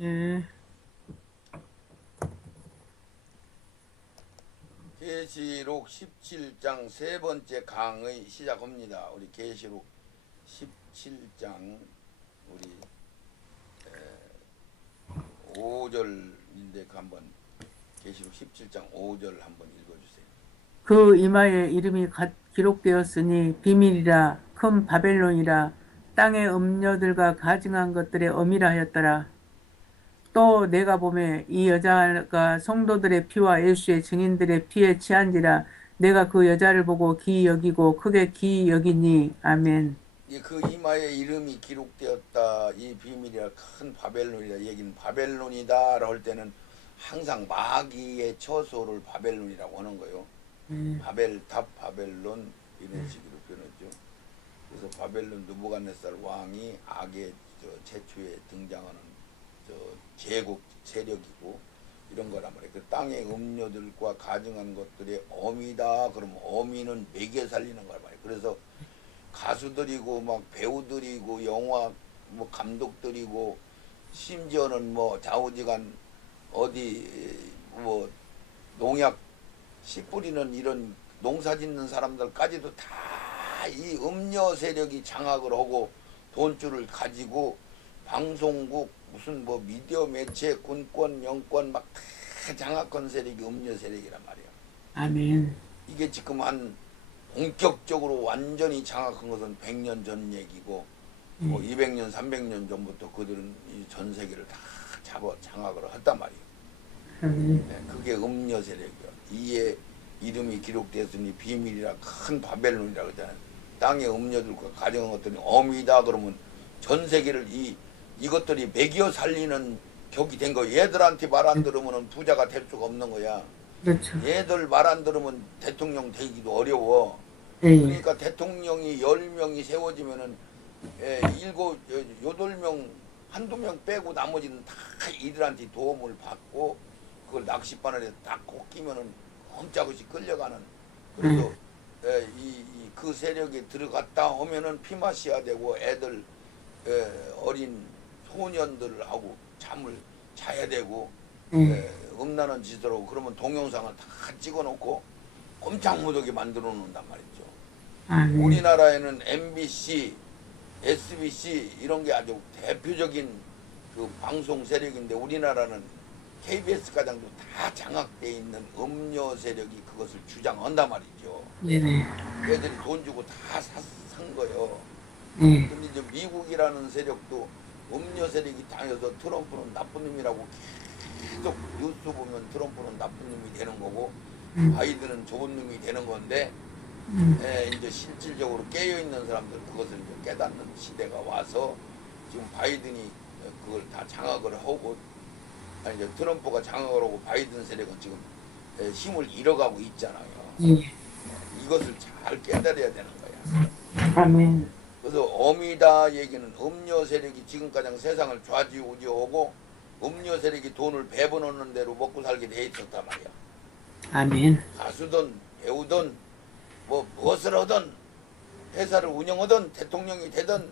예. 계시록 17장 세 번째 강의 시작합니다. 우리 계시록 17장 우리 5절인데 한번 계시록 17장 5절 한번 읽어주세요. 그 이마에 이름이 기록되었으니 비밀이라 큰 바벨론이라 땅의 음녀들과 가증한 것들의 엄이라 하였더라. 또 내가 보매 이 여자가 성도들의 피와 예수의 증인들의 피에 취한지라. 내가 그 여자를 보고 기이 여기고 크게 기이 여기니. 아멘. 그 이마에 이름이 기록되었다. 이 비밀이라 큰 바벨론이라. 얘기는 바벨론이다 할 때는 항상 마귀의 처소를 바벨론이라고 하는 거예요. 바벨탑, 바벨론 이런 식으로 표현했죠. 그래서 바벨론 느부갓네살 왕이 악의 최초에 등장하는 제국 세력이고 이런 거란 말이에요. 그 땅의 음료들과 가증한 것들의 어미다. 그러면 어미는 매겨 살리는 거란 말이에요. 그래서 가수들이고 막 배우들이고 영화 뭐 감독들이고 심지어는 뭐 좌우지간 어디 뭐 농약 씨 뿌리는 이런 농사 짓는 사람들까지도 다 이 음녀 세력이 장악을 하고 돈줄을 가지고 방송국 무슨 뭐 미디어 매체 군권 영권 막 다 장악한 세력이 음녀 세력이란 말이야. 아멘. 이게 지금 한 본격적으로 완전히 장악한 것은 100년 전 얘기고 뭐 200년 300년 전부터 그들은 이 전 세계를 다 장악을 했단 말이에요. 네, 그게 음녀 세력이요. 이에 이름이 기록되었으니 비밀이라 큰 바벨론이라 그러잖아요. 땅의 음녀들과 가정한 것들이 어미다 그러면 전 세계를 이것들이 먹여 살리는 격이 된 거. 얘들한테 말 안 들으면 부자가 될 수가 없는 거야. 그렇죠. 얘들 말 안 들으면 대통령 되기도 어려워. 예. 그러니까 대통령이 10명이 세워지면은 8명 한두 명 빼고 나머지는 다 이들한테 도움을 받고 그걸 낚싯바늘에 딱 꽂히면은 험짜고시 끌려가는. 그래서 그 세력에 들어갔다 오면은 피마시아 되고 애들 어린 소년들하고 잠을 자야 되고 음란한 짓을 하고 그러면 동영상을 다 찍어놓고 꼼짝 못하게 만들어 놓는단 말이죠. 우리나라에는 MBC, SBC 이런 게 아주 대표적인 그 방송 세력인데 우리나라는 KBS 가장도 다 장악되어 있는 음녀 세력이 그것을 주장한단 말이죠. 네네. 얘들이 돈 주고 다 산 거예요. 네. 근데 이제 미국이라는 세력도 음녀 세력이 당해서 트럼프는 나쁜 놈이라고 계속 뉴스 보면 트럼프는 나쁜 놈이 되는 거고 바이든은 좋은 놈이 되는 건데 이제 실질적으로 깨어있는 사람들 그것을 이제 깨닫는 시대가 와서 지금 바이든이 그걸 다 장악을 하고 아니 이제 트럼프가 장악을 하고 바이든 세력은 지금 힘을 잃어가고 있잖아요. 예. 이것을 잘 깨달아야 되는 거야. 아멘. 그래서 어미다 얘기는 음녀 세력이 지금까지 세상을 좌지우지하고 음녀 세력이 돈을 배분하는 대로 먹고 살게 돼 있었단 말이야. 아멘. 가수든 배우든 뭐 무엇을 하든 회사를 운영하든 대통령이 되든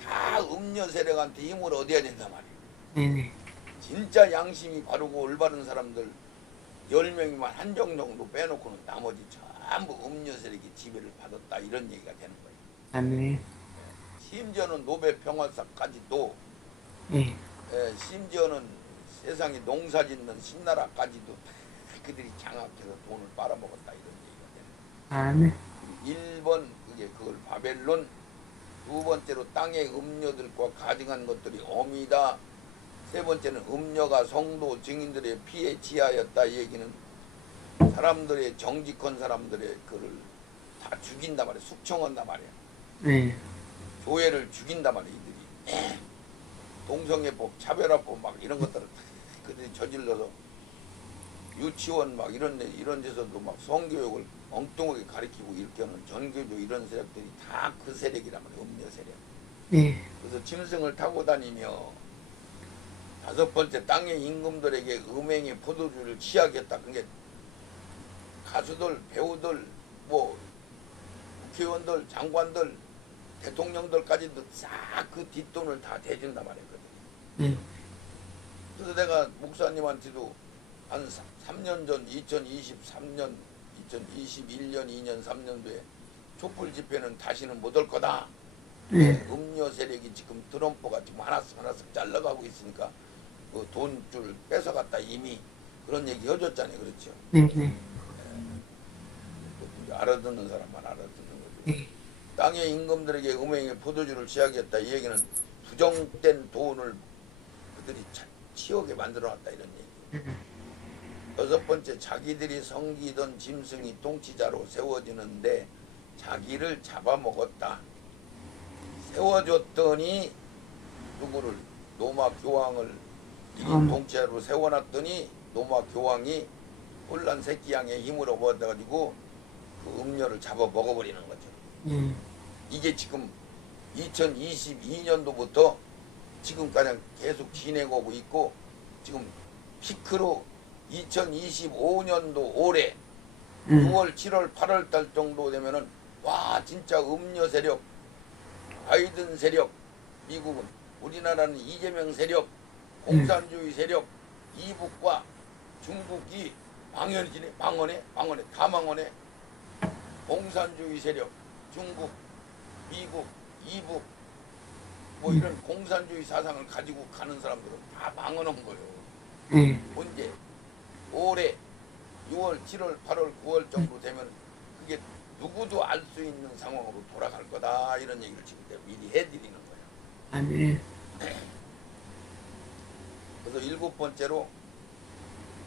다 음녀 세력한테 힘을 얻어야 된단 말이야. 네네. 진짜 양심이 바르고 올바른 사람들 10명이면 한 정 정도 빼놓고는 나머지 전부 음녀 세력이 지배를 받았다 이런 얘기가 되는 거예요. 아멘. 심지어는 노벨 평화상까지도 심지어는 세상에 농사 짓는 신나라까지도 다 그들이 장악해서 돈을 빨아먹었다 이런 얘기가 되는 거예요. 아멘. 1번 그걸 바벨론, 두 번째로 땅의 음녀들과 가증한 것들이 어미다. 세 번째는 음녀가 성도 증인들의 피에 취하였다. 이 얘기는 사람들의 정직한 사람들의 그를 다 죽인단 말이야. 숙청한단 말이야. 네. 교회를 죽인단 말이야. 이들이 동성애법, 차별화법 막 이런 것들을 다 그들이 저질러서 유치원 막 이런 데서도 막 성교육을 엉뚱하게 가르치고 이렇게 하는 전교조 이런 세력들이 다 그 세력이란 말이야. 음녀 세력. 네. 그래서 짐승을 타고 다니며 다섯 번째 땅의 임금들에게 음행의 포도주를 취하겠다. 그게 가수들, 배우들, 뭐 국회의원들, 장관들, 대통령들까지도 싹 그 뒷돈을 다 대준단 말이거든. 목사님한테도 한 3년 전 2023년 2021년 2년 3년도에 촛불 집회는 다시는 못 올 거다. 네. 음료 세력이 지금 트럼프가 지금 하나씩 잘라가고 있으니까 그 돈줄 뺏어갔다 이미 그런 얘기 해줬잖아요. 그렇죠? 네. 네. 또 알아듣는 사람만 알아듣는 거죠. 네. 땅의 임금들에게 음행의 포도주를 취하겠다. 이 얘기는 부정된 돈을 그들이 치우게 만들어놨다 이런 얘기. 여섯 번째, 자기들이 섬기던 짐승이 통치자로 세워지는데 자기를 잡아먹었다. 세워줬더니 누구를 노마 교황을 1인 통치자로 세워놨더니 노마 교황이 혼란 새끼 양의 힘으로 얻어가지고 그 음료를 잡아 먹어버리는 거죠. 이게 지금 2022년도부터 지금까지 계속 지내고 오고 있고 지금 피크로 2025년도 올해 6월, 7월, 8월 달 정도 되면은 와 진짜 음료 세력, 바이든 세력, 미국은 우리나라는 이재명 세력, 공산주의 세력, 이북과 중국이 망연이지네. 망언해 다 망언해. 공산주의 세력, 중국, 미국, 이북 뭐 이런 공산주의 사상을 가지고 가는 사람들은 다 망언한 거예요. 언제? 올해 6월, 7월, 8월, 9월 정도 되면 그게 누구도 알 수 있는 상황으로 돌아갈 거다 이런 얘기를 지금 미리 해드리는 거예요. 아멘. 그래서 일곱 번째로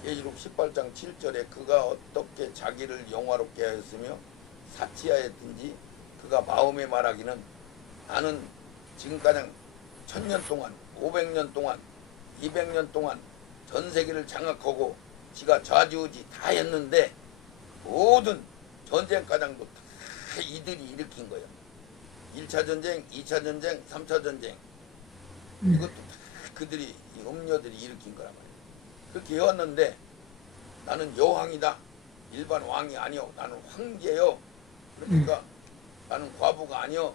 계시록 18장 7절에 그가 어떻게 자기를 영화롭게 하였으며 사치하였든지 그가 마음에 말하기는 나는 지금까지 1000년 동안 500년 동안 200년 동안 전 세계를 장악하고 지가 좌지우지 다 했는데 모든 전쟁가장도 다 이들이 일으킨 거예요. 1차 전쟁, 2차 전쟁, 3차 전쟁 이것도 다 그들이 음료들이 일으킨 거란 말이에요. 그렇게 해왔는데 나는 여왕이다. 일반 왕이 아니요. 나는 황제요. 그러니까 나는 과부가 아니요.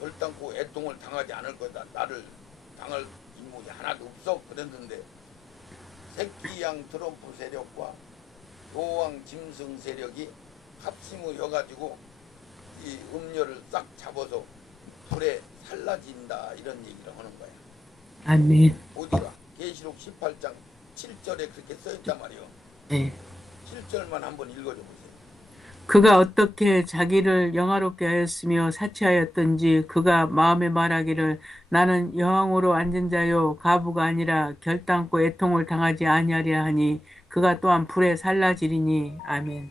결단코 애통을 당하지 않을 거다. 나를 당할 인물이 하나도 없어. 그랬는데 새끼양 트럼프 세력과 교황 짐승 세력이 합심을 해가지고 이 음료를 싹 잡아서 불에 살라진다 이런 얘기를 하는 거야. 아멘. 어디가? 계시록 18장 7절에 그렇게 써있단 말이에요. 네. 7절만 한번 읽어줘 보세요. 그가 어떻게 자기를 영화롭게 하였으며 사치하였던지 그가 마음에 말하기를 나는 여왕으로 앉은 자요 가부가 아니라 결단코 애통을 당하지 아니하리라 하니 그가 또한 불에 살라지리니 아멘.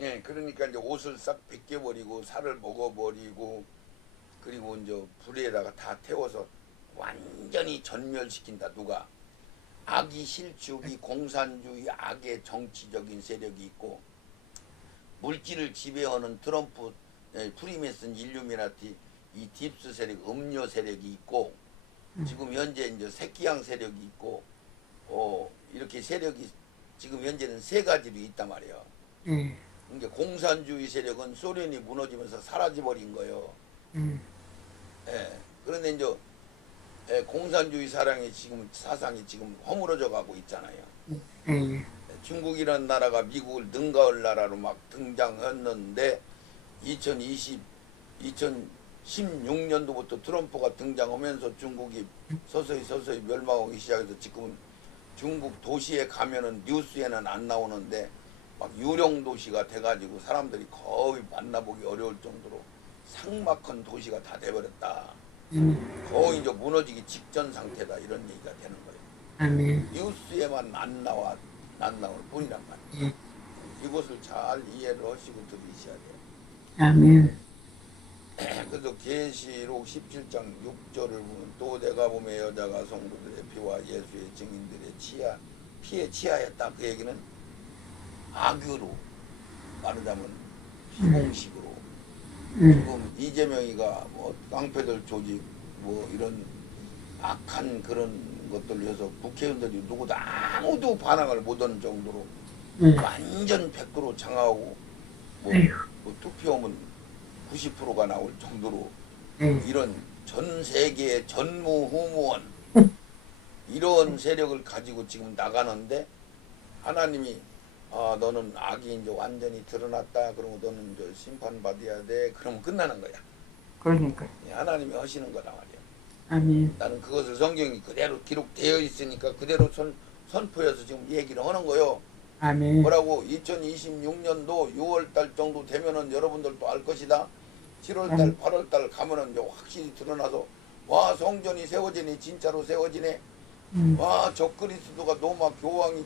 예, 그러니까 이제 옷을 싹 벗겨버리고 살을 먹어버리고 그리고 이제 불에다가 다 태워서 완전히 전멸시킨다. 누가? 악의 실축이 공산주의 악의 정치적인 세력이 있고 물질을 지배하는 트럼프, 프리메슨, 일루미나티, 이 딥스 세력, 음료 세력이 있고 지금 현재 이제 새끼양 세력이 있고 이렇게 세력이 지금 현재는 세 가지로 있단 말이에요. 그러니까 공산주의 세력은 소련이 무너지면서 사라져버린 거예요. 예, 그런데 이제 공산주의 사상이 지금 허물어져 가고 있잖아요. 중국이라는 나라가 미국을 능가할 나라로 막 등장했는데 2016년도부터 트럼프가 등장하면서 중국이 서서히 멸망하기 시작해서 지금은 중국 도시에 가면은 뉴스에는 안 나오는데 막 유령 도시가 돼가지고 사람들이 거의 만나보기 어려울 정도로 삭막한 도시가 다 돼버렸다. 거의 이제 무너지기 직전 상태다 이런 얘기가 되는 거예요. 아멘. 뉴스에만 안 나올 뿐이란 말이에요. 이것을 잘 이해를 하시고 들으셔야 돼요. 아멘. 그래서 계시록 17장 6절을 보면 또 내가 보면 여자가 성도들의 피와 예수의 증인들의 피에 취하였다. 그 얘기는 악으로 말하자면 비공식으로 지금 이재명이가 뭐 깡패들 조직 뭐 이런 악한 그런 것들 위해서 국회의원들이 누구도 아무도 반항을 못하는 정도로 완전 100% 장하고 뭐 투표하면 90%가 나올 정도로 이런 전 세계의 전무후무한 이런 세력을 가지고 지금 나가는데 하나님이 너는 악이 이제 완전히 드러났다. 그러면 너는 이제 심판받아야 돼. 그러면 끝나는 거야. 그러니까요. 하나님이 하시는 거란 말이야. 아멘. 나는 그것을 성경이 그대로 기록되어 있으니까 그대로 선포해서 지금 얘기를 하는 거요. 아멘. 뭐라고 2026년도 6월달 정도 되면은 여러분들도 알 것이다. 7월달, 아멘. 8월달 가면은 이제 확실히 드러나서 와 성전이 세워지네. 진짜로 세워지네. 와 적그리스도가 로마 교황이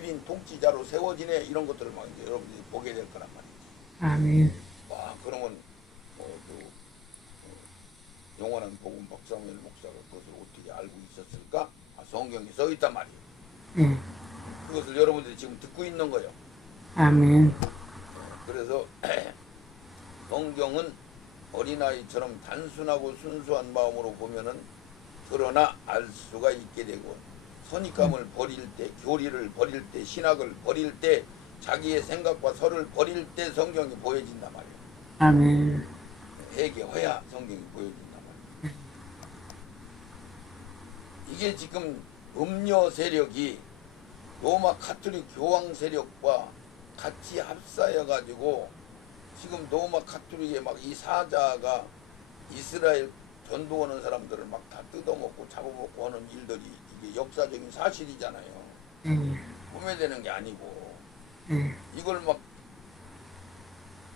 1인 통치자로 세워지네. 이런 것들을 막 이제 여러분들이 보게 될 거란 말이야. 아멘. 와 그러면 영원한 복음 박사무엘 목사가 그것을 어떻게 알고 있었을까? 성경에 써 있단 말이에요. 그것을 여러분들이 지금 듣고 있는 거예요. 아멘. 그래서 성경은 어린아이처럼 단순하고 순수한 마음으로 보면은 드러나 알 수가 있게 되고 선입감을 버릴 때, 교리를 버릴 때, 신학을 버릴 때, 자기의 생각과 설을 버릴 때 성경이 보여진단 말이에요. 아멘. 회개해야 성경이 보여진단 말이에요. 이게 지금 음료 세력이 로마 가톨릭 교황 세력과 같이 합사해 가지고 지금 로마 가톨릭의 막 이 사자가 이스라엘 전도하는 사람들을 막 다 뜯어먹고 잡아먹고 하는 일들이 이게 역사적인 사실이잖아요. 소매되는 게 아니고 이걸 막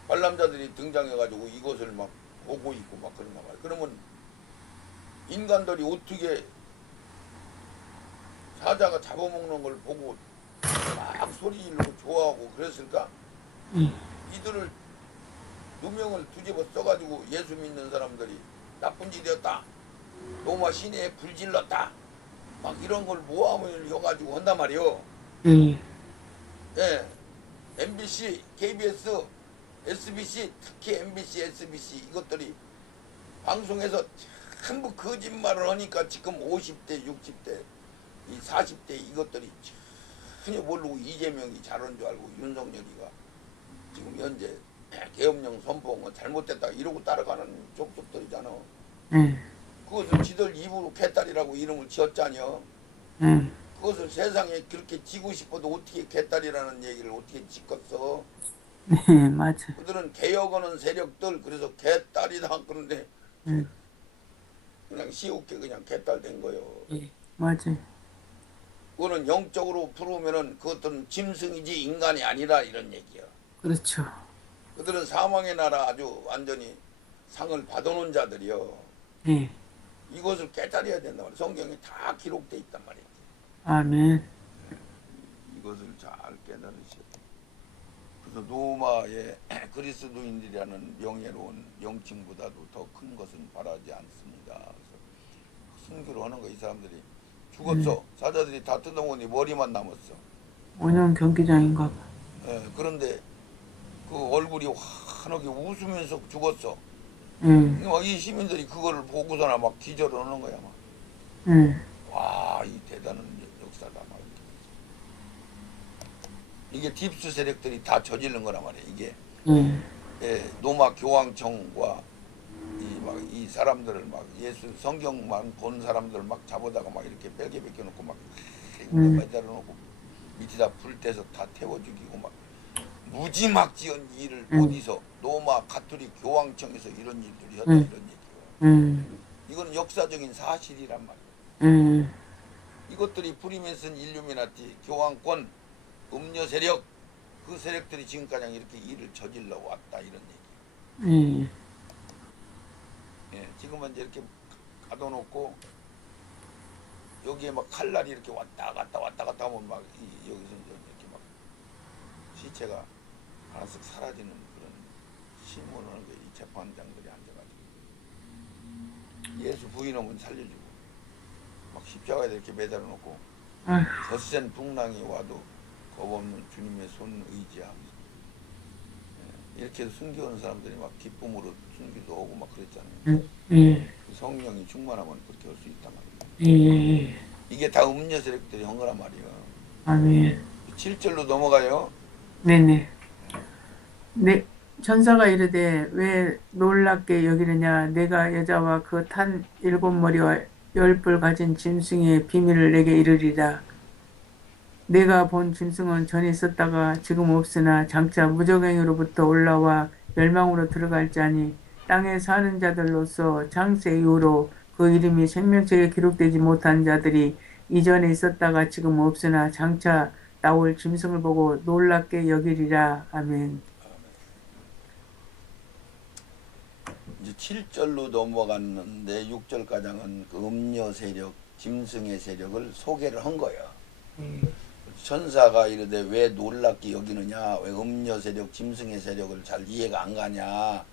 관람자들이 등장해 가지고 이것을 막 보고 있고 막 그런가 말이에요. 그러면 인간들이 어떻게 사자가 잡아먹는 걸 보고 막 소리 지르고 좋아하고 그랬을까? 이들을 누명을 뒤집어 써가지고 예수 믿는 사람들이 나쁜 짓이었다. 로마 시내에 불질렀다. 막 이런 걸 모함을 해가지고 한단 말이요. 예. MBC, KBS, SBC, 특히 MBC, SBC 이것들이 방송에서 전부 거짓말을 하니까 지금 50대, 60대, 이 40대 이것들이 전혀 모르고 이재명이 잘한 줄 알고 윤석열이가 지금 현재 계엄령 선포한 건 잘못됐다 이러고 따라가는 족속들이잖아. 그것을 지들 입으로 개딸이라고 이름을 지었잖여. 그것을 세상에 그렇게 지고 싶어도 어떻게 개딸이라는 얘기를 어떻게 짓겠어. 네, 맞아. 그들은 개혁하는 세력들 그래서 개딸이다 그런데 그냥 시우게 그냥 개딸 된 거요. 맞아. 그거는 영적으로 풀으면은 그것들은 짐승이지 인간이 아니라 이런 얘기야. 그렇죠. 그들은 사망의 나라 아주 완전히 상을 받아놓은 자들이요. 네. 이것을 깨달아야 된단 말이야. 성경에 다 기록돼 있단 말이야. 아멘. 이것을 잘 깨달으셔야 돼. 그래서 로마의 그리스도인들이라는 명예로운 명칭보다도 더 큰 것은 바라지 않습니다. 그래서 순교를 하는 거 이 사람들이 죽었어. 사자들이 다 뜯어먹으니 머리만 남았어. 원형 경기장인가 봐. 예, 그런데 그 얼굴이 환하게 웃으면서 죽었어. 막 이 시민들이 그거를 보고서나 막 기절을 하는 거야. 막. 와, 이 대단한 역사다. 막. 이게 딥스 세력들이 다 저지른 거란 말이야. 이게 예, 로마 교황청과 이 사람들을 막 예수 성경만 본 사람들을 막 잡아다가 막 이렇게 벨게 벗겨놓고 막 매달아 놓고 밑에다 불 떼서 다 태워 죽이고 막 무지막지한 일을 어디서 로마 가톨릭 교황청에서 이런 일들이 했다 이런 얘기예요. 이건 역사적인 사실이란 말이에요. 이것들이 프리메슨 일루미나티 교황권 음료 세력 그 세력들이 지금까지 이렇게 일을 저질러 왔다 이런 얘기예요. 예, 지금은 이제 이렇게 가둬놓고 여기에 막 칼날이 이렇게 왔다 갔다 하면 막 여기서 이렇게 막 시체가 하나씩 사라지는 그런 신문을 이 재판장들이 앉아가지고 예수 부인하면 살려주고 막 십자가에 이렇게 매달아 놓고 거센 풍랑이 와도 겁없는 주님의 손 의지하면서 이렇게 순교하는 사람들이 막 기쁨으로 순교도 오고 막 그랬잖아요. 성령이 충만하면 그렇게 할 수 있단 말이에요. 이게 다 음료 세력들이 한 거란 말이에요. 아멘. 7절로 넘어가요. 네네. 네, 천사가 이르되 왜 놀랍게 여기느냐 내가 여자와 그 탄 일곱 머리와 열 뿔 가진 짐승의 비밀을 내게 이르리라. 내가 본 짐승은 전에 있었다가 지금 없으나 장차 무적행으로부터 올라와 멸망으로 들어갈 자니 땅에 사는 자들로서 창세 이후로 그 이름이 생명책에 기록되지 못한 자들이 이전에 있었다가 지금 없으나 장차 나올 짐승을 보고 놀랍게 여기리라. 아멘. 이제 7절로 넘어갔는데 6절 가장은 그 음녀 세력, 짐승의 세력을 소개를 한 거야. 천사가 이르되 왜 놀랍게 여기느냐, 왜 음녀 세력, 짐승의 세력을 잘 이해가 안 가냐,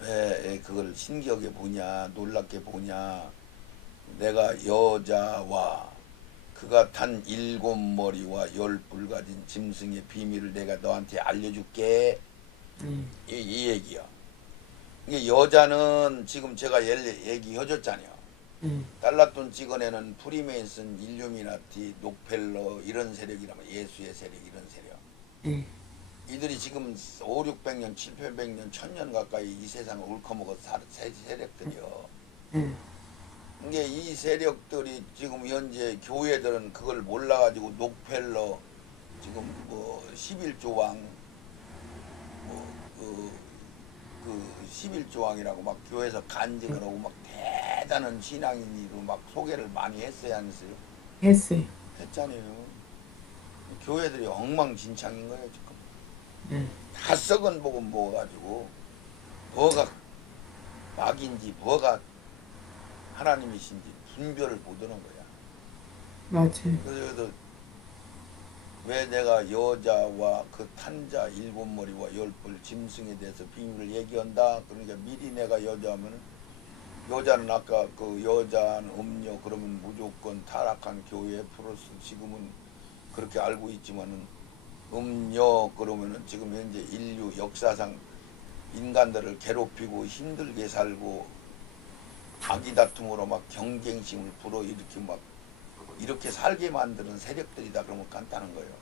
왜 그걸 신기하게 보냐, 놀랍게 보냐. 내가 여자와 그가 탄 7머리와 10뿔 가진 짐승의 비밀을 내가 너한테 알려줄게. 이 얘기야. 이게 여자는 지금 제가 얘기해줬잖아요. 달랏돈 찍어내는 프리메이슨, 일루미나티, 녹펠러 이런 세력이라면 예수의 세력 이런 세력. 이들이 지금 5, 600년, 7, 800년, 1000년 가까이 이 세상을 울커먹어 세력들이요. 이게 이 세력들이 지금 현재 교회들은 그걸 몰라가지고 녹펠러 지금 뭐 11조 왕 그 11조 왕이라고 막 교회에서 간증을 하고 막 대단한 신앙인으로 막 소개를 많이 했어야 안 했어요? 했어요. 했잖아요. 교회들이 엉망진창인 거예요 지금. 다 썩은 복음 먹어가지고 뭐가 막인지 뭐가 하나님이신지 분별을 못하는 거야. 맞아요. 그래서 왜 내가 여자와 그 탄자 7머리와 10뿔 짐승에 대해서 비밀을 얘기한다. 그러니까 미리 내가 여자하면은 여자는 아까 그 여자는 음녀 그러면 무조건 타락한 교회 플러스 지금은 그렇게 알고 있지만은 음녀 그러면은 지금 현재 인류 역사상 인간들을 괴롭히고 힘들게 살고 아기다툼으로 막 경쟁심을 불어일으키고 막 이렇게 살게 만드는 세력들이다 그러면 간단한 거예요.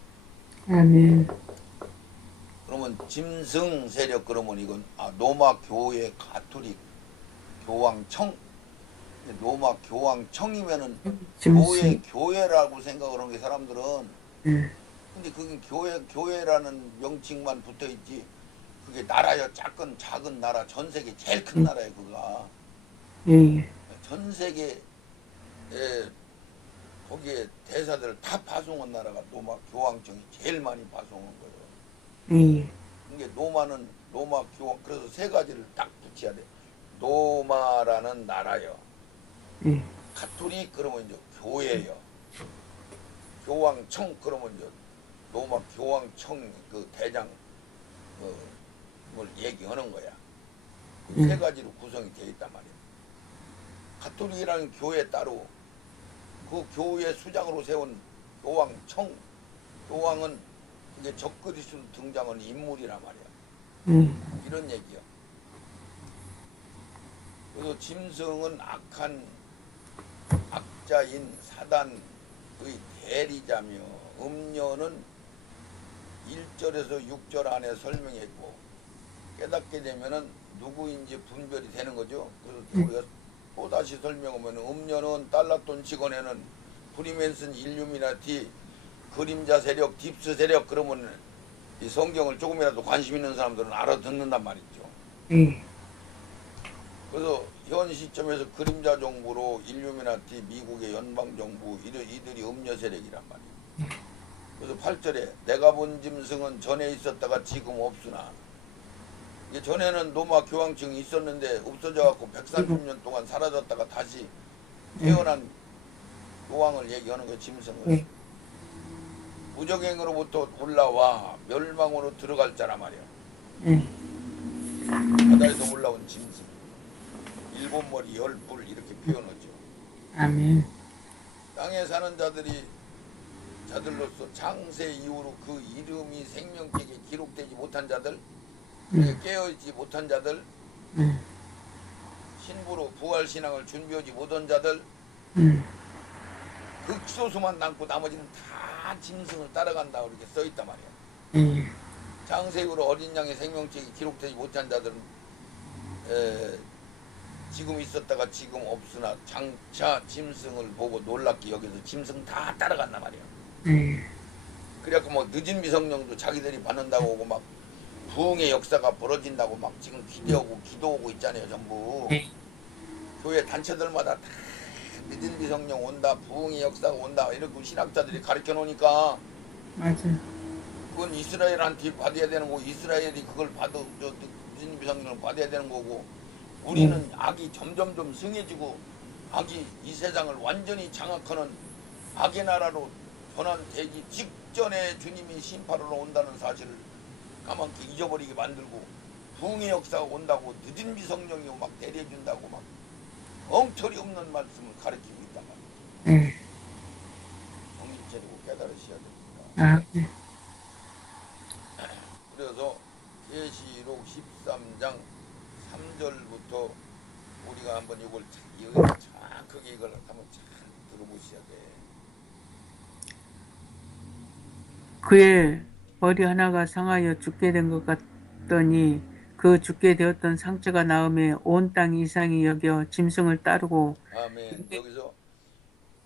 아멘. 그러면 짐승 세력 그러면 이건 로마 교회 가톨릭 교황청, 로마 교황청이면은 교회라고 생각을 하는 게 사람들은. 근데 그게 교회라는 명칭만 붙어 있지. 그게 나라요. 작은 나라, 전 세계 제일 큰 나라예요, 그가. 전 세계에 거기에 대사들을 다 파송한 나라가 로마 교황청이 제일 많이 파송한 거예요. 이게 로마는 로마 교황, 그래서 세 가지를 딱 붙여야 돼. 로마라는 나라요. 가톨릭 그러면 이제 교회요. 교황청 그러면 이제 로마 교황청 그 대장 뭘 얘기하는 거야. 그 세 가지로 구성이 되어 있단 말이야. 가톨릭이라는 교회 따로 그 교회 수장으로 세운 교황청, 교황은 이게 적그리스도 등장하는 인물이란 말이야. 이런 얘기야. 그래서 짐승은 악한 악자인 사단의 대리자며 음녀는 1절에서 6절 안에 설명했고 깨닫게 되면은 누구인지 분별이 되는 거죠. 그래서 우리가 또다시 설명하면 음녀는 달랏돈 직원에는 프리맨슨, 일루미나티, 그림자 세력, 딥스 세력 그러면 이 성경을 조금이라도 관심 있는 사람들은 알아듣는단 말이죠. 그래서 현 시점에서 그림자 정부로 일루미나티, 미국의 연방정부 이들이 음녀 세력이란 말이에요. 그래서 8절에 내가 본 짐승은 전에 있었다가 지금 없으나 전에는 로마 교황청이 있었는데 없어져 갖고 130년 동안 사라졌다가 다시 태어난 교황을 얘기하는 거예요. 짐승을. 무적행으로부터 올라와 멸망으로 들어갈 자란 말이야. 바다에서 올라온 짐승 7머리 10뿔 이렇게 표현하죠. 아멘. 땅에 사는 자들로서 창세 이후로 그 이름이 생명책에 기록되지 못한 자들, 깨어있지 못한 자들, 신부로 부활신앙을 준비하지 못한 자들, 극소수만 남고 나머지는 다 짐승을 따라간다고 이렇게 써있단 말이야. 창세 이후로 어린 양의 생명책이 기록되지 못한 자들은 지금 있었다가 지금 없으나 장차 짐승을 보고 놀랍게 여기서 짐승 다 따라간단 말이에요. 네. 그래갖고 뭐 늦은 미성령도 자기들이 받는다고 오고 막 부흥의 역사가 벌어진다고 막 지금 기도하고 있잖아요. 전부 네. 교회 단체들마다 다 늦은 미성령 온다, 부흥의 역사가 온다 이렇게 신학자들이 가르쳐 놓으니까 맞아요. 그건 이스라엘한테 받아야 되는 거고 이스라엘이 그걸 받아 저 늦은 미성령을 받아야 되는 거고 우리는 악이 점점점 승해지고 악이 이 세상을 완전히 장악하는 악의 나라로 전환되기 직전에 주님이 심판으로 온다는 사실을 까맣게 잊어버리게 만들고 부흥의 역사가 온다고 늦은 미성령이 막 때려준다고 막 엉터리 없는 말씀을 가르치고 있단 말이에요. 네. 정신 차리고 깨달으셔야 됩니다. 아, 네. 그래서 계시록 13장 3절부터 우리가 한번 이걸 정확하게 이걸 한번 잘 들어보셔야 돼. 그의 머리 하나가 상하여 죽게 된 것 같더니 그 죽게 되었던 상처가 나음에 온 땅 이상이 여겨 짐승을 따르고 아멘. 여기서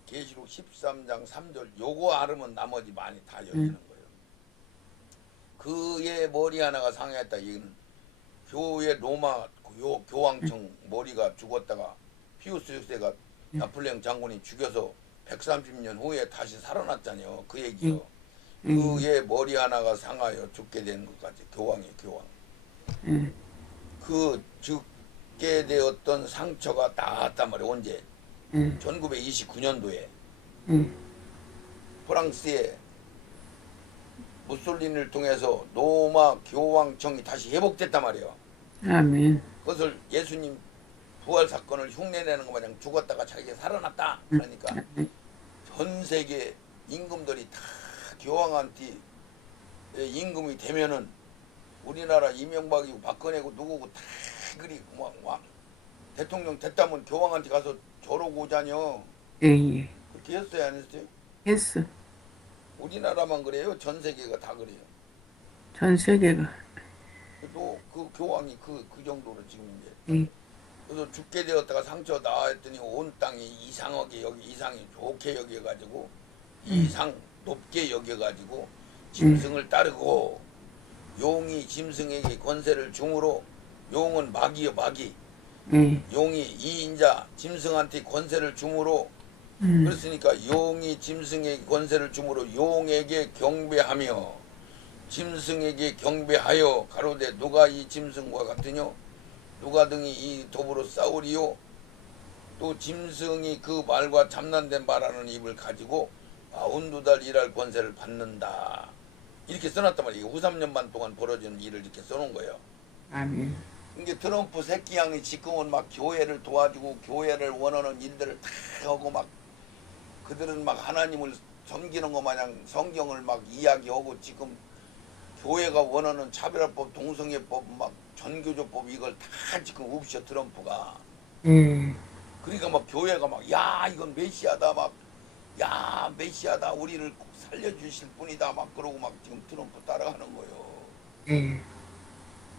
계시록 13장 3절 요거 알으면 나머지 많이 다 열리는 거예요. 그의 머리 하나가 상했다. 이는 교회 로마 교황청 머리가 죽었다가 피우스 6세가 나폴레옹 장군이 죽여서 130년 후에 다시 살아났잖아요. 그 얘기요. 그의 머리 하나가 상하여 죽게 된 것까지 교황이 교황. 그 죽게 되었던 상처가 나았단 말이에요. 언제? 1929년도에 프랑스의 무솔리니를 통해서 로마 교황청이 다시 회복됐단 말이에요. 아멘. 그것을 예수님 부활 사건을 흉내내는 것 마냥 죽었다가 자기가 살아났다. 그러니까 전 세계 임금들이 다 교황한테 임금이 되면은 우리나라 이명박이고 박근혜고 누구고 다 그리 막 대통령 됐다면 교황한테 가서 저러고 오자뇨. 예, 예. 그렇게 했어요, 안 했어요? 했어. 우리나라만 그래요? 전 세계가 다 그래요? 전 세계가. 또 그 교황이 그 정도로 지금 이제 예. 그래서 죽게 되었다가 상처 나왔더니 온 땅이 이상하게 여기 이상이 좋게 여겨가지고 이상 높게 여겨가지고 짐승을 따르고 용이 짐승에게 권세를 주므로 용은 마귀요 마귀. 용이 이 인자 짐승한테 권세를 주므로 그렇으니까 용이 짐승에게 권세를 주므로 용에게 경배하며 짐승에게 경배하여 가로되 누가 이 짐승과 같으뇨 누가 등이 이 도부로 싸우리요 또 짐승이 그 말과 참난된 말하는 입을 가지고 42달 일할 권세를 받는다. 이렇게 써놨단 말이에요. 후 3년반 동안 벌어지는 일을 이렇게 써놓은 거예요. 아멘. 이게 트럼프 새끼양이 지금은 막 교회를 도와주고 교회를 원하는 일들을 다 하고 막 그들은 막 하나님을 섬기는 것 마냥 성경을 막 이야기하고 지금 교회가 원하는 차별화법, 동성애법, 막 전교조법 이걸 다 지금 없애 트럼프가. 그러니까 막 교회가 막 야 이건 메시아다 막 야 메시아다 우리를 꼭 살려주실 분이다 막 그러고 막 지금 트럼프 따라가는 거예요.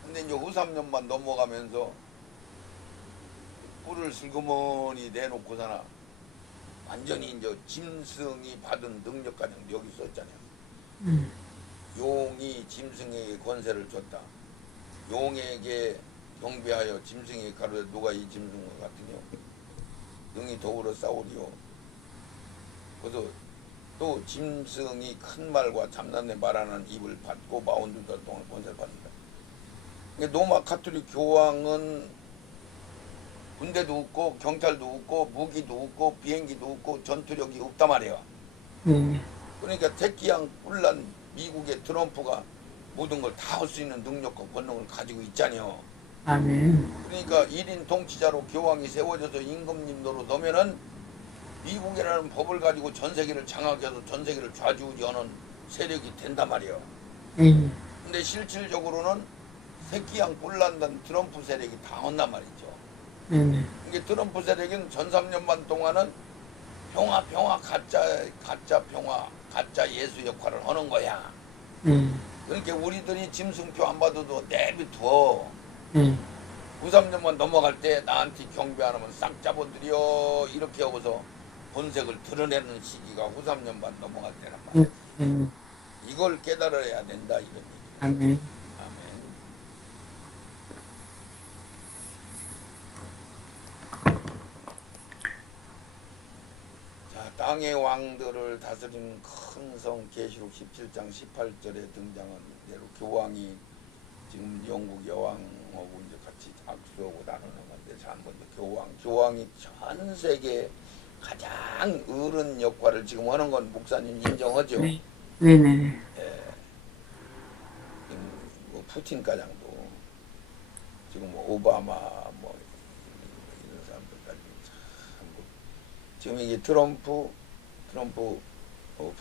근데 이제 후 3년만 넘어가면서 뿔을 슬그머니 내놓고서나 완전히 이제 짐승이 받은 능력까지 여기 썼잖아요. 용이 짐승에게 권세를 줬다. 용에게 경배하여 짐승에게 가로되 누가 이 짐승과 같으뇨 능히 더불어 싸우리요. 그래서 또 짐승이 큰 말과 참난의 말하는 입을 받고 42달 동안 권세를 받는다. 로마 카톨릭 교황은 군대도 없고 경찰도 없고 무기도 없고 비행기도 없고 전투력이 없단 말이에요. 그러니까 새끼양 뿔난 미국의 트럼프가 모든 걸 다 할 수 있는 능력과 권능을 가지고 있잖아요. 아멘. 그러니까 1인 통치자로 교황이 세워져서 임금님 노릇하면은 미국이라는 법을 가지고 전 세계를 장악해서 전 세계를 좌지우지하는 세력이 된단 말이에요. 근데 실질적으로는 새끼양 뿔난다는 트럼프 세력이 다 한단 말이죠. 이게 트럼프 세력은 전 3년반 동안은 평화 가짜 평화 가짜 예수 역할을 하는 거야. 그러니까 우리들이 짐승표 안 받아도 내비둬. 후삼년만 넘어갈 때 나한테 경배 안 하면 싹 잡아들여 이렇게 하고서 본색을 드러내는 시기가 후삼년만 넘어갈 때란 네, 말이야. 네. 이걸 깨달아야 된다 이런 얘기예요. 아멘. 아멘. 자, 땅의 왕들을 다스리는 큰 성 계시록 17장 18절에 등장한 대로 교황이 지금 영국 여왕하고 이제 같이 악수하고 나누는 건데, 자, 한번 교황이 전 세계 가장 어른 역할을 지금 하는 건 목사님 인정하죠? 네. 네네네. 예, 뭐 푸틴 가장도 지금 뭐 오바마 뭐 이런 사람들까지 참 뭐, 지금 이게 트럼프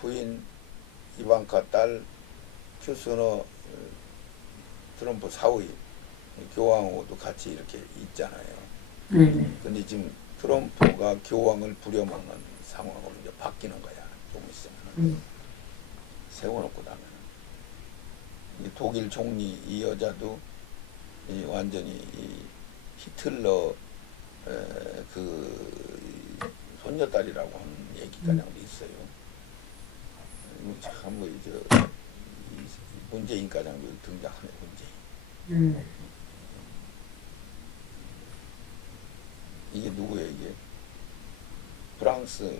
부인 이방카 딸 큐스너 트럼프 사위 교황하고도 같이 이렇게 있잖아요. 네네. 근데 지금 트럼프가 교황을 부려먹는 상황으로 이제 바뀌는 거야. 조금 있으면 세워놓고 나면 이 독일 총리 이 여자도 이 완전히 이 히틀러 그 손녀딸이라고 하는 얘기가량도 있어요. 참뭐 이제 문재인 가장도 등장하네. 문재인. 이게 누구예요? 이게 프랑스.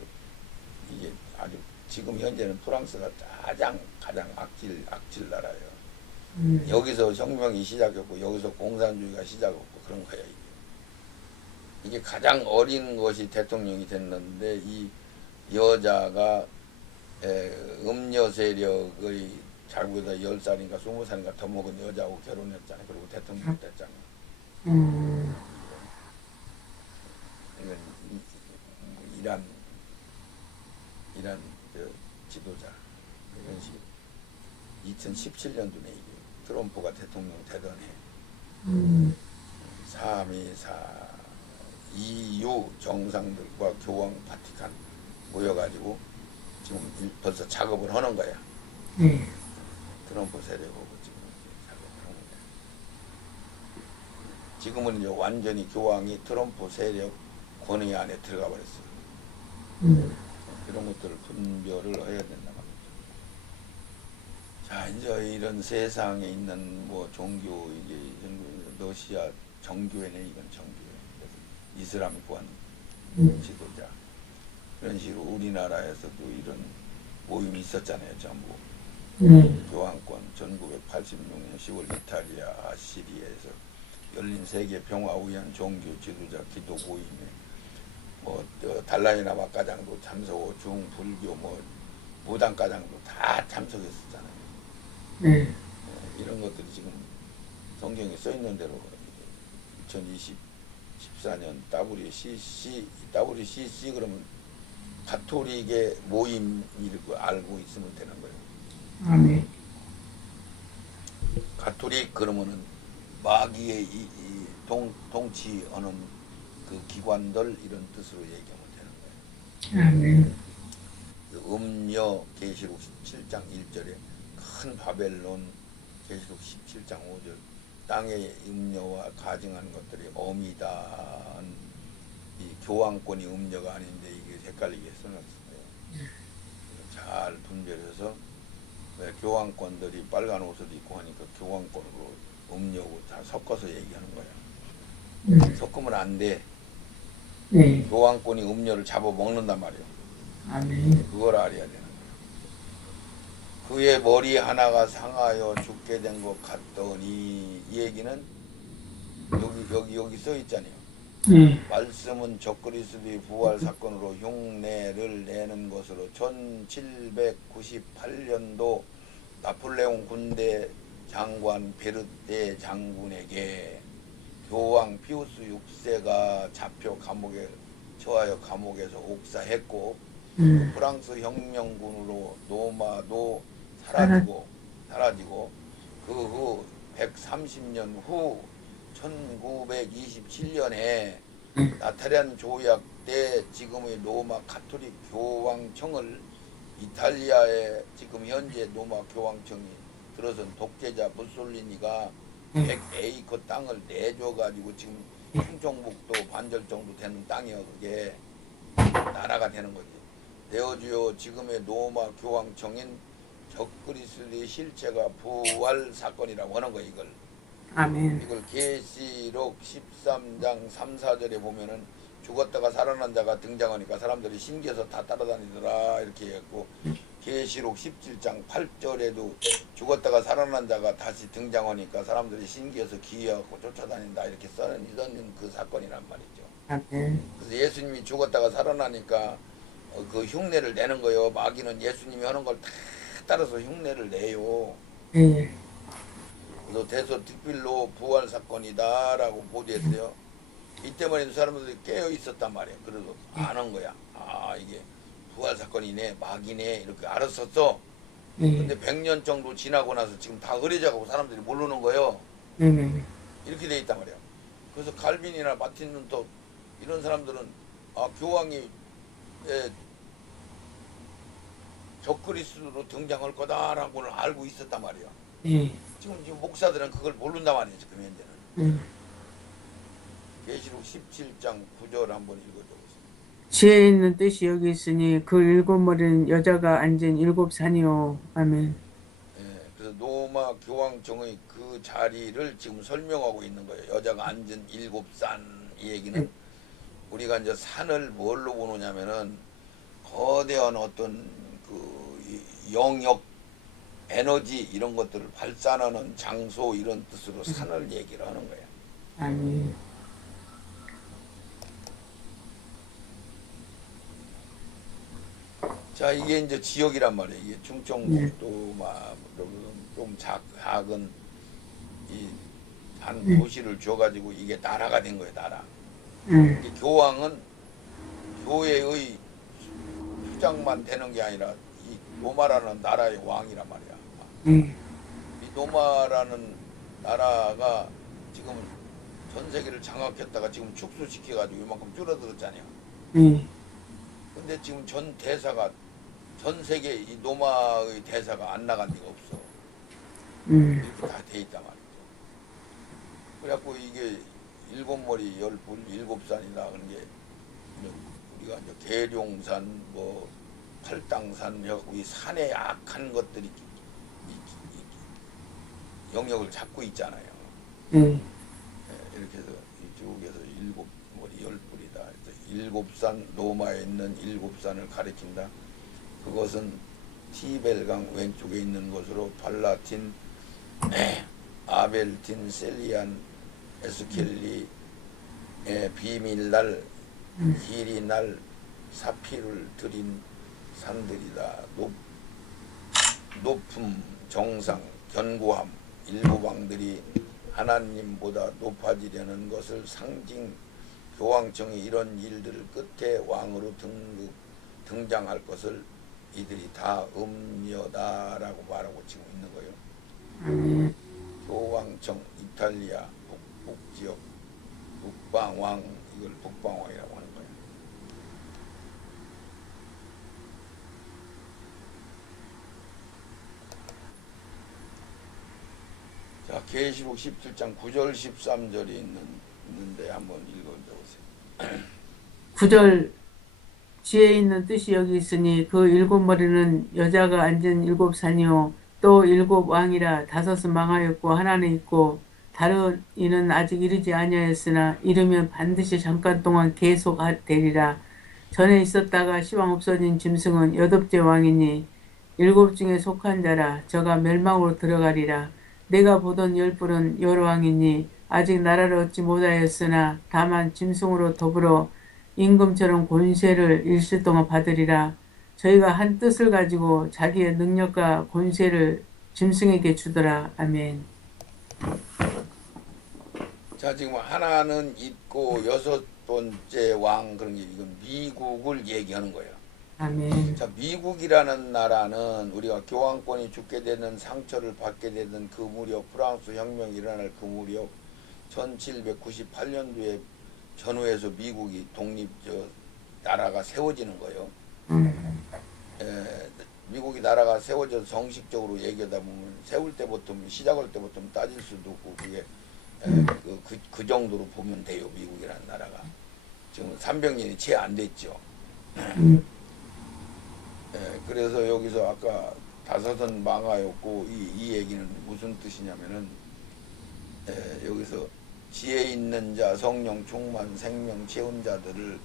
이게 아주 지금 현재는 프랑스가 가장 악질 나라예요. 여기서 혁명이 시작했고 여기서 공산주의가 시작했고 그런 거야. 이게 가장 어린 것이 대통령이 됐는데 이 여자가 음녀 세력의 자기보다 10살인가 20살인가 더 먹은 여자하고 결혼했잖아요. 그리고 대통령 됐잖아요. 이건 이란 지도자 이런 식으로 2017년도에 이게 트럼프가 대통령 되던 해 3.24 EU 정상들과 교황 바티칸 모여가지고 지금 벌써 작업을 하는 거야. 트럼프 세력하고 지금 작업을 하는 거야. 지금은 이제 완전히 교황이 트럼프 세력 권위 안에 들어가 버렸어요. 이런 것들을 분별을 해야 된다 말이죠. 자, 이제 이런 세상에 있는 뭐 종교, 이게 러시아 정교회네. 이건 정교회. 이슬람 권 지도자. 그런 식으로 우리나라에서도 이런 모임이 있었잖아요. 전부. 교황권 1986년 10월 이탈리아 시리에서 열린 세계 평화위원 종교 지도자 기도 모임에 뭐 달라이라마 가장도 참석하고 중불교 뭐 무당 가장도 다 참석했었잖아요. 이런 것들이 지금 성경에 써 있는 대로 2014년 WCC 그러면 가톨릭의 모임이라고 알고 있으면 되는 거예요. 아멘. 가톨릭 그러면은 마귀의 이 통치하는 그 기관들 이런 뜻으로 얘기하면 되는 거예요. 아멘. 음녀 계시록 17장 1절에 큰 바벨론 계시록 17장 5절 땅의 음녀와 가증한 것들이 어미다. 이 교황권이 음녀가 아닌데 이게 헷갈리게 써놨어요. 잘 분별해서 교황권들이 빨간 옷을 입고 하니까 교황권으로 음녀고 다 섞어서 얘기하는 거야. 섞으면 안 돼. 교황권이 음녀를 잡아먹는단 말이에요. 아멘. 그걸 알아야 되는 거예요. 그의 머리 하나가 상하여 죽게 된 것 같더니 이 얘기는 여기 써 있잖아요. 말씀은 적그리스도의 부활 사건으로 흉내를 내는 것으로 1798년도 나폴레옹 군대 장관 베르테 장군에게 교황 피우스 6세가 잡혀 감옥에 처하여 감옥에서 옥사했고 프랑스 혁명군으로 노마도 사라지고 그 후 130년 후 1927년에 나타란 조약 때 지금의 로마 가톨릭 교황청을 이탈리아의 지금 현재 로마 교황청이 들어선 독재자 무솔리니가 예. 100에이커 땅을 내줘가지고 지금 예. 충청북도 반절 정도 되는 땅이요. 그게 나라가 되는 거지. 내어주요 지금의 노마 교황청인 적그리스도의 실체가 부활 사건이라고 하는 거 이걸. 아멘. 이걸 계시록 13장 3, 4절에 보면은 죽었다가 살아난 자가 등장하니까 사람들이 신기해서 다 따라다니더라 이렇게 했고, 계시록 17장 8절에도 죽었다가 살아난 자가 다시 등장하니까 사람들이 신기해서 기이하고 쫓아다닌다 이렇게 써는 이런 그 사건이란 말이죠. 아멘. 그래서 예수님이 죽었다가 살아나니까 그 흉내를 내는 거예요. 마귀는 예수님이 하는 걸 다 따라서 흉내를 내요. 예. 그래서 대서특필로 부활 사건이다라고 보도했어요. 이때만 해도 사람들이 깨어 있었단 말이에요. 그래서 아는 거야. 아, 이게 부활 사건이네, 마귀네 이렇게 알았었어. 예. 근데 100년 정도 지나고 나서 지금 다 흐려져가고 사람들이 모르는 거예요. 네. 이렇게 돼 있단 말이야. 그래서 칼빈이나 마틴 루터 이런 사람들은 아, 교황이 적그리스도로 등장할 거다라고는 알고 있었단 말이야. 예. 지금 목사들은 그걸 모른단 말이야. 지금 현재는. 예. 계시록 17장 9절 한번 읽어줘. 지혜 있는 뜻이 여기 있으니 그 일곱 머리는 여자가 앉은 일곱 산이요. 아멘. 예, 그래서 노마 교황청의 그 자리를 지금 설명하고 있는 거예요. 여자가 앉은 일곱 산. 이 얘기는 우리가 이제 산을 뭘로 보느냐면은 거대한 어떤 그 영역 에너지 이런 것들을 발산하는 장소 이런 뜻으로 산을 얘기를 하는 거예요. 아멘. 자, 이게 이제 지역이란 말이에요. 이게 충청북도 좀 작은 이 한 도시를 줘가지고 이게 나라가 된 거예요. 나라. 이 교황은 교회의 수장만 되는 게 아니라 이 노마라는 나라의 왕이란 말이야. 이 노마라는 나라가 지금 전 세계를 장악했다가 지금 축소시켜가지고 이만큼 줄어들었잖아요. 근데 지금 전 대사가 전 세계 이 노마의 대사가 안 나간 데가 없어. 이렇게 다 돼 있단 말이죠. 그래갖고 이게 일곱 머리 열불 일곱 산이다 그런 게 우리가 이제 계룡산 뭐 팔당산 해갖고 이 산에 악한 것들이 영역을 잡고 있잖아요. 네, 이렇게 해서 이쪽에서 일곱 머리 열불이다. 일곱 산 로마에 있는 일곱 산을 가리킨다. 그것은 티벨강 왼쪽에 있는 것으로 팔라틴, 아벨틴, 셀리안, 에스켈리, 비밀날, 히리날, 사피를 들인 산들이다. 높음, 정상, 견고함, 일곱 왕들이 하나님보다 높아지려는 것을 상징 교황청이 이런 일들 끝에 왕으로 등장할 것을 이들이 다 음녀다라고 말하고 지금 있는 거예요. 교황청 이탈리아 북지역 북방왕 이걸 북방왕이라고 하는 거예요. 자, 계시록 17장 9절 13절이 있는데 한번 읽어보세요. 9절 지혜 있는 뜻이 여기 있으니 그 일곱 머리는 여자가 앉은 일곱 산이요 또 일곱 왕이라 다섯은 망하였고 하나는 있고 다른 이는 아직 이르지 아니하였으나 이르면 반드시 잠깐 동안 계속 되리라. 전에 있었다가 시황 없어진 짐승은 여덟째 왕이니 일곱 중에 속한 자라. 저가 멸망으로 들어가리라. 내가 보던 열불은 여러왕이니 아직 나라를 얻지 못하였으나 다만 짐승으로 더불어 임금처럼 권세를 일시 동안 받으리라. 저희가 한 뜻을 가지고 자기의 능력과 권세를 짐승에게 주더라. 아멘. 자, 지금 하나는 있고 여섯 번째 왕 그런 게 이건 미국을 얘기하는 거예요. 아멘. 자, 미국이라는 나라는 우리가 교황권이 죽게 되는 상처를 받게 되는 그 무렵 프랑스 혁명이 일어날 그 무렵 1798년도에 전후에서 미국이 독립 나라가 세워지는 거예요. 미국이 나라가 세워져서 정식적으로 얘기하다 보면 세울 때부터 시작할 때부터 따질 수도 없고 그게 그 정도로 보면 돼요. 미국이라는 나라가 지금 300년이 채 안 됐죠. 그래서 여기서 아까 다섯은 망하였고 이 얘기는 무슨 뜻이냐면은 여기서 지혜 있는 자, 성령 충만, 생명 채운 자들을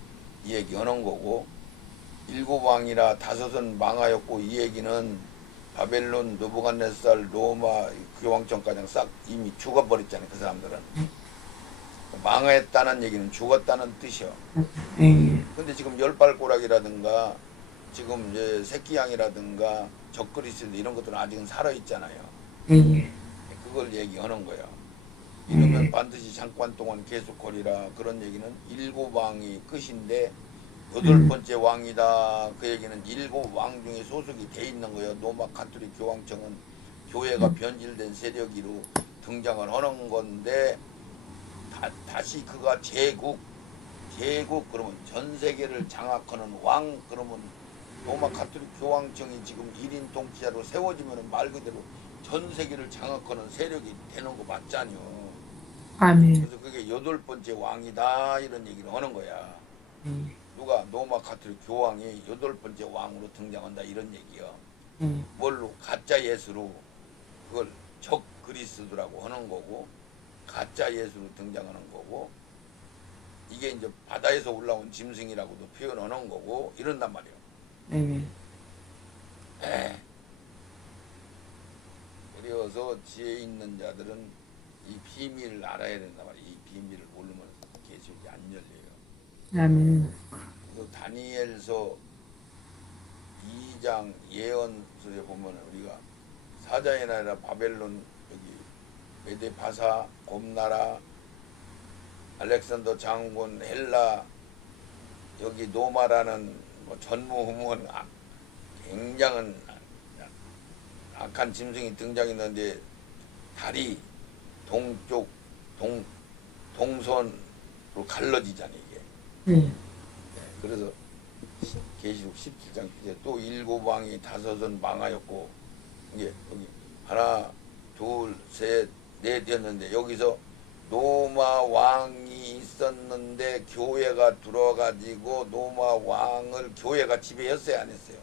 이 얘기하는 거고 일곱 왕이라 다섯은 망하였고 이 얘기는 바벨론, 느부갓네살, 로마, 교황청까지 싹 이미 죽어버렸잖아요. 그 사람들은 망했다는 얘기는 죽었다는 뜻이요. 근데 지금 열발꼬락이라든가 지금 이제 새끼양이라든가 적그리스도 이런 것들은 아직은 살아있잖아요. 그걸 얘기하는 거야. 이러면 반드시 잠깐 동안 계속하리라. 그런 얘기는 일곱 왕이 끝인데 여덟 번째 왕이다. 그 얘기는 일곱 왕 중에 소속이 돼 있는 거예요. 로마 가톨릭 교황청은 교회가 변질된 세력으로 등장을 하는 건데 다시 그가 제국 그러면 전 세계를 장악하는 왕 그러면 로마 가톨릭 교황청이 지금 1인 통치자로 세워지면 말 그대로 전 세계를 장악하는 세력이 되는 거 맞잖요. 아멘. 그래서 그게 여덟 번째 왕이다 이런 얘기를 하는 거야. 누가 로마 가톨릭 교황이 여덟 번째 왕으로 등장한다 이런 얘기요. 뭘로 가짜 예수로 그걸 적 그리스도라고 하는 거고 가짜 예수로 등장하는 거고 이게 이제 바다에서 올라온 짐승이라고도 표현하는 거고 이런단 말이에요. 그래서 지혜 있는 자들은 이 비밀을 알아야 된단 말이에요. 이 비밀을 모르면 계시록이 안 열려요. 아멘. 또 다니엘서 2장 예언서에 보면 우리가 사자의 나라 바벨론 여기 메데파사 곰나라 알렉산더 장군 헬라 여기 노마라는 뭐 전무후무한 굉장한 악한 짐승이 등장했는데 달이 동쪽 동선으로 갈라지잖아요 이게. 그래서 계시록 17장 이제 또 일곱 왕이 다섯은 망하였고 이게 여기 하나 둘 셋 넷이었는데 여기서 로마 왕이 있었는데 교회가 들어가지고 로마 왕을 교회가 지배했어요 안 했어요?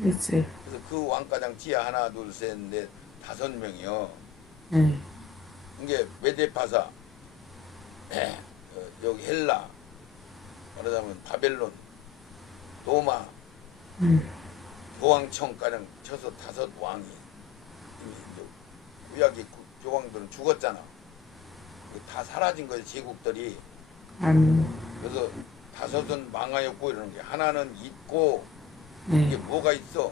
했어요. 그래서 그 왕가장 지하 하나 둘 셋 넷 다섯 명이요. 이게 메데파사 여기 헬라 말하자면 바벨론 로마 교황청가량 쳐서 다섯 왕이 구약의 교황들은 죽었잖아. 다 사라진 거예요 제국들이. 그래서 다섯은 망하였고 이러는 게 하나는 있고 이게 뭐가 있어?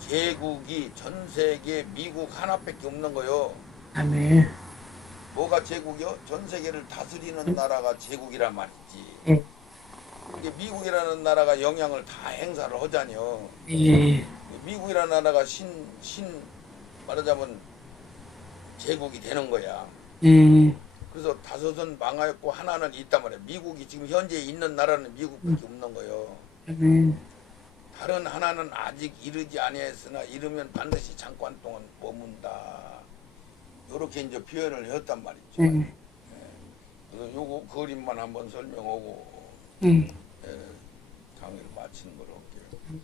제국이 전 세계 미국 하나밖에 없는 거요. 아멘. 뭐가 제국이요? 전 세계를 다스리는 나라가 제국이란 말이지. 이게 미국이라는 나라가 영향을 다 행사를 하자니요. 미국이라는 나라가 신 말하자면 제국이 되는 거야. 그래서 다섯은 망하였고 하나는 있단 말이야. 미국이 지금 현재 있는 나라는 미국밖에 없는 거예요. 다른 하나는 아직 이르지 아니했으나 이르면 반드시 잠깐 동안 머문다. 이렇게 이제 표현을 했단 말이죠. 그래서 요거 그림만 한번 설명하고 강의를 마치는 걸로 할게요.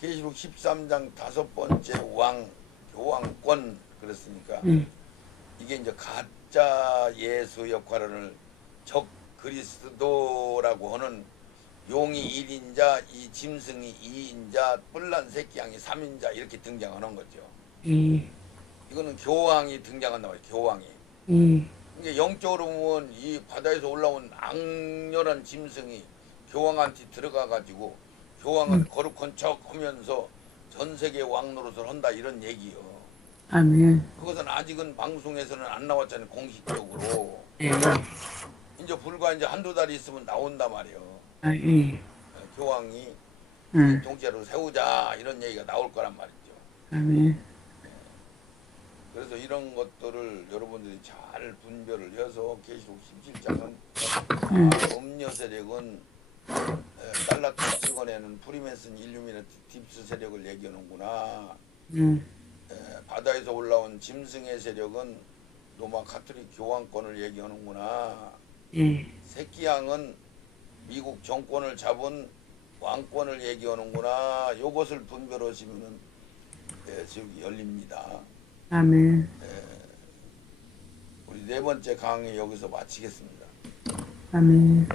계시록 13장 다섯 번째 왕 교황권 그랬으니까 이게 이제 가짜 예수 역할을 적 그리스도라고 하는 용이 1인자, 이 짐승이 2인자, 뿔난 새끼양이 3인자 이렇게 등장하는 거죠. 이거는 교황이 등장한단 말이에요. 교황이. 이게 영적으로 보면 이 바다에서 올라온 악렬한 짐승이 교황한테 들어가가지고 교황은 거룩한 척 하면서 전 세계 왕 노릇을 한다 이런 얘기요. 아멘. 그것은 아직은 방송에서는 안 나왔잖아요. 공식적으로. 이제 불과 이제 한두 달 있으면 나온단 말이에요. 교황이 통째로 세우자 이런 얘기가 나올 거란 말이죠. 아멘. 그래서 이런 것들을 여러분들이 잘 분별을 해서 계시록 17장은 음녀 세력은 달라토 찍어내는 프리메슨 일루미나티 딥스 세력을 얘기하는구나. 바다에서 올라온 짐승의 세력은 로마 가톨릭 교황권을 얘기하는구나. 예, 새끼양은 미국 정권을 잡은 왕권을 얘기하는구나. 요것을 분별하시면은 저기 열립니다. 아멘, 우리 네 번째 강의 여기서 마치겠습니다. 아멘.